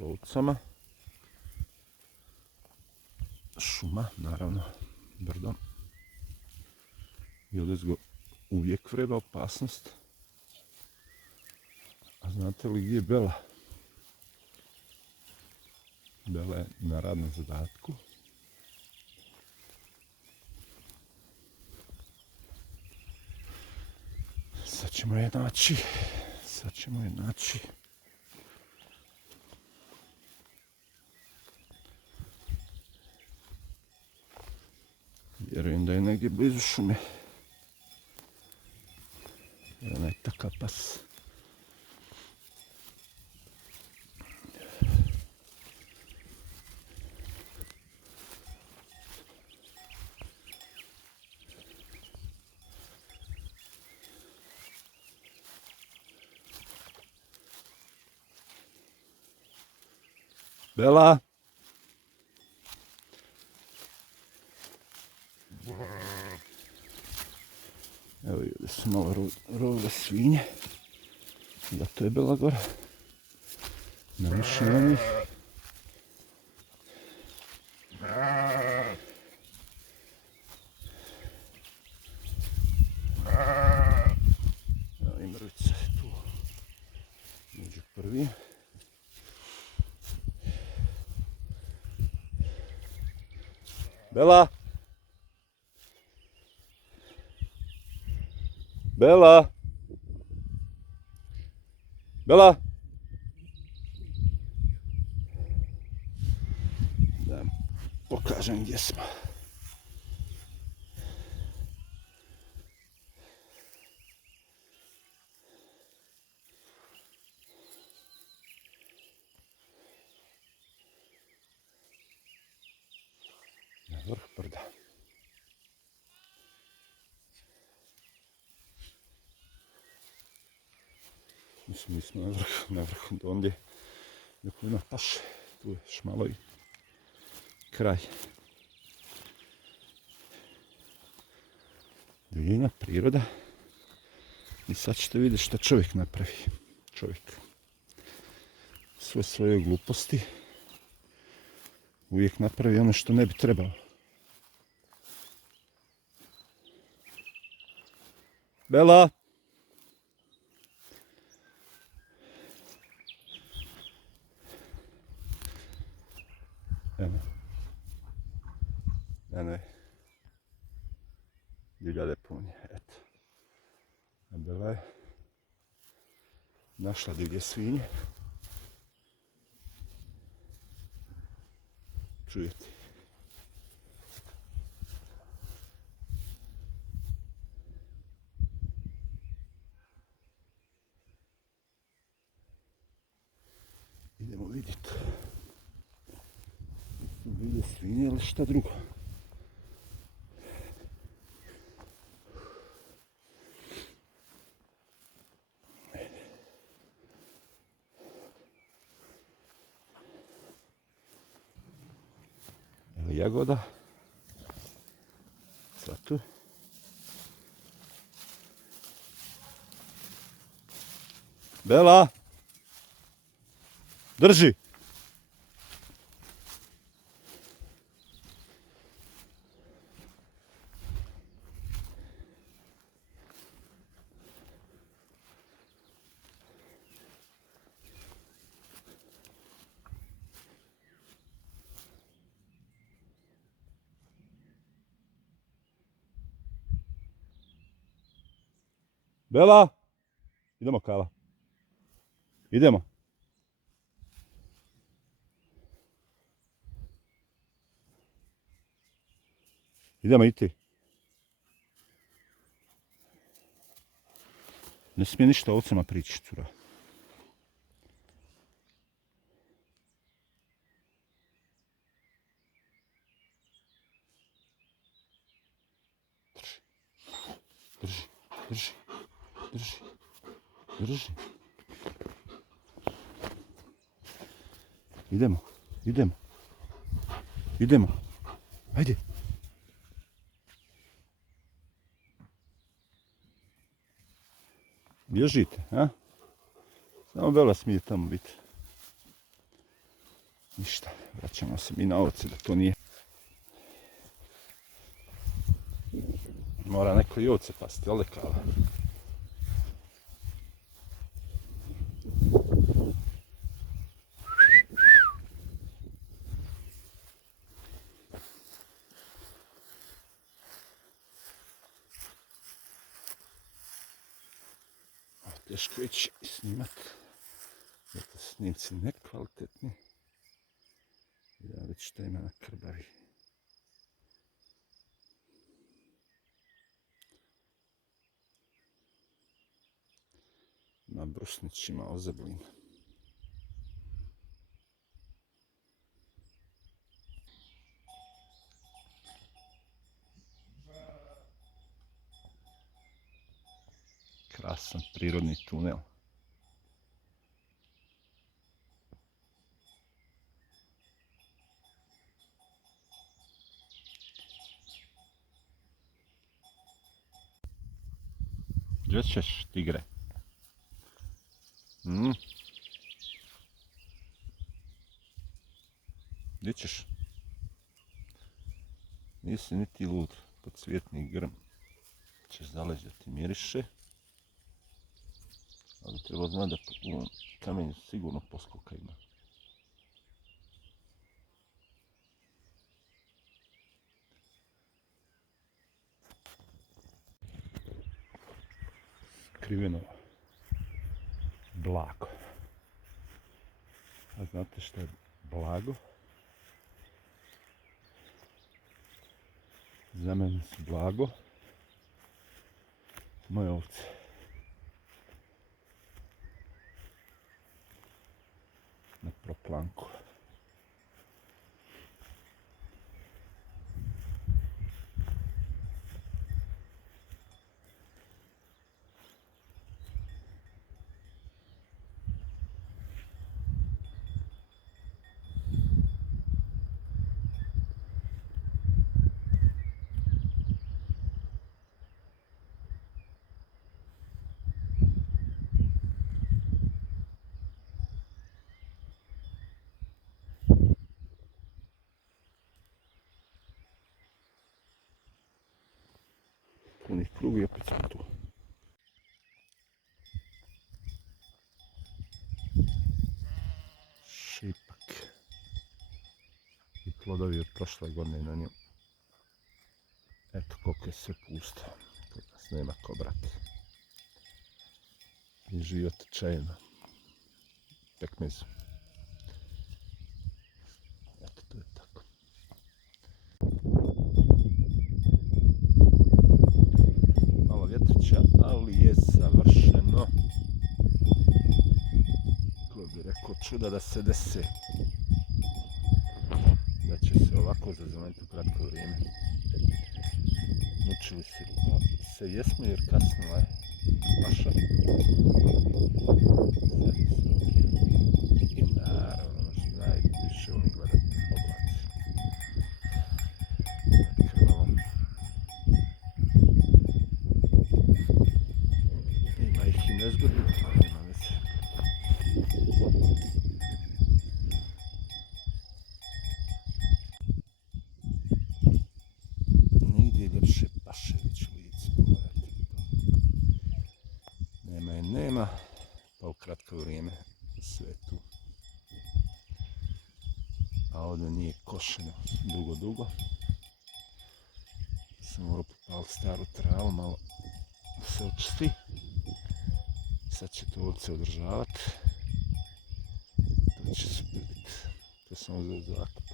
s ovcama. Šuma, naravno, brdo. I odezgo uvijek vreba opasnost. A znate li gdje je Bela? Bela je na radnom zadatku. Sad ćemo je naći. Vjerujem da je negdje blizu šume. Evo onaj takav pas. Bela! Evo ovdje su malo rovile svinje. Zato je Bela gore. Namišljeno ih. Evo i mrvica je tu. Među prvi. Bela! Bela! Bela! Da vam pokažem gdje smo. Na vrh brda. Mislim, mi smo na vrhu ondje dok ima paše. Tu je još malo i kraj. Divljina, priroda. I sad ćete vidjeti što čovjek napravi. Čovjek. Sve svoje gluposti. Uvijek napravi ono što ne bi trebalo. Bela! Eno je divlja deponija, eto. A Bela je našla divlje svinje. Čujete. Idemo vidjeti. Divlje svinje ili šta drugo. Evo jagoda. Sad tu. Bela! Drži! Bela! Idemo, Kala. Idemo. Idemo i ti. Ne smije ništa ovcama prići, cura. Drži, drži, drži, drži. Idemo, idemo. Idemo. Ajde. Bježite, a? Samo Bela smije tamo biti. Ništa, vraćamo se mi na ovce da to nije. Mora neko i ovce pasti, ali kava. Teško ići snimak, jer to snimci nekvalitetni. Ja već šta ima na krbavi. Na brusnićima ozeblin. Krasan prirodni tunel. Gdje ćeš, tigre? Gdje ćeš? Nisi niti lud, podsvjetni grm. Ćeš zaleći da ti miriše. Ali treba znati da u ovom kamenju sigurno poskoka ima. Skriveno blago. A znate što je blago? Za mene su blago moje ovce. Na proplanku. Puni krug i opet smo tu. Šipak. I plodovi od prošle godine na njemu. Eto koliko je sve pusto. Kod nas nema ko brati. I život čajima. Pekmezu. Eto to je tako. Malo vjetrića, ali je savršeno. Ko bi rekao, čuda da se dese. Da će se ovako zazeleniti u kratko vrijeme. Mučili se jesmo jer kasnila je paša. I naravno što najviše volim gledati oblaci. Krvavom. Ima ih i nezgodno, ali nema veze. Nigdje ljepše paše već u lici pogledati. Nema je nema, pa u kratko vrijeme sve tu. A ovdje nije košeno dugo. Sam morao popaliti staru travu, malo se očisti. Sad će to ovce održavati. To će se biti. To sam uzeo zakup.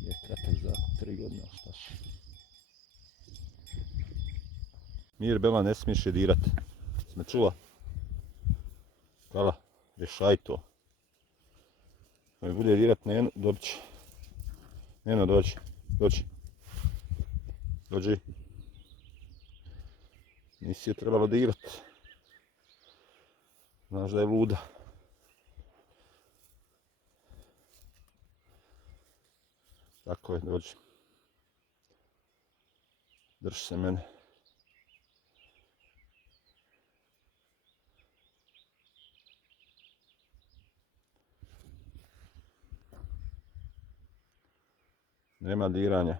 Je kratak zakup, 3 godine, šta će. Mir, Bela, ne smiješ je dirat. Sme čula? Kala, rješaj to. Ako bude dirat Nenu, dobit će. Neno, dođi. Dođi. Nisi je trebalo dirat. Znaš da je luda. Tako je, dođi. Drži se mene. Nema diranja.